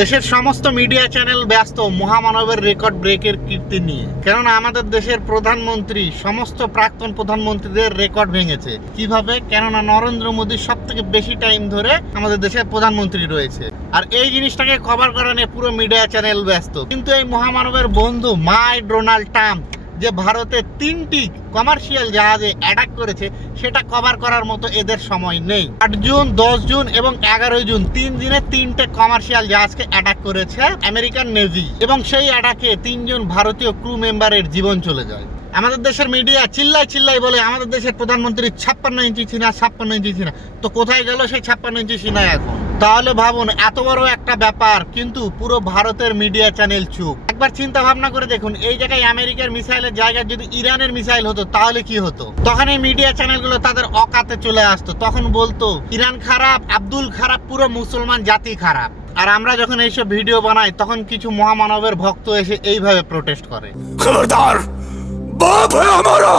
দেশের সমস্ত media channel ব্যস্ত মহামানবের রেকর্ড ব্রেকের কীর্তি নিয়ে, কেননা আমাদের দেশের প্রধানমন্ত্রী সমস্ত প্রাক্তন প্রধানমন্ত্রীদের রেকর্ড ভেঙেছে। কিভাবে? কেননা নরেন্দ্র মোদী সব থেকে বেশি টাইম ধরে আমাদের দেশের প্রধানমন্ত্রী রয়েছে, আর এই জিনিসটাকে কভার করা নিয়ে পুরো মিডিয়া চ্যানেল ব্যস্ত। কিন্তু এই মহামানবের বন্ধু মাই ডোনাল্ড ট্রাম্প যে ভারতে 3টি কমার্শিয়াল জাহাজে অ্যাটাক করেছে, সেটা কভার করার মতো এদের সময় নেই। 8 জুন, 10 জুন এবং 11 জুন 3 দিনে 3টে কমার্শিয়াল জাহাজকে অ্যাটাক করেছে আমেরিকান নেভি, এবং সেই অ্যাটাকে 3 জন ভারতীয় ক্রু মেম্বারের জীবন চলে যায়। আমাদের দেশের মিডিয়া চিল্লাই বলে আমাদের দেশের প্রধানমন্ত্রী 56 ইঞ্চি সিনা, 56 ইঞ্চি সিনা। তো কোথায় গেল সেই 56 ইঞ্চি সিনা এখন? তাহলে ভাবুন, এত বড় একটা ব্যাপার, কিন্তু পুরো ভারতের মিডিয়া চ্যানেল চুপ। একবার চিন্তা ভাবনা করে দেখুন, এই জায়গায় আমেরিকার মিসাইলের জায়গায় যদি ইরানের মিসাইল হতো তাহলে কি হতো? তখন এই মিডিয়া চ্যানেলগুলো তাদের অকাতে চলে আসতো, তখন বলতো ইরান খারাপ, আব্দুল খারাপ, পুরো মুসলমান জাতি খারাপ। আর আমরা যখন এইসব ভিডিও বানাই তখন কিছু মহামানবের ভক্ত এসে এইভাবে প্রোটেস্ট করে, খবরদার, বাপ है हमारा।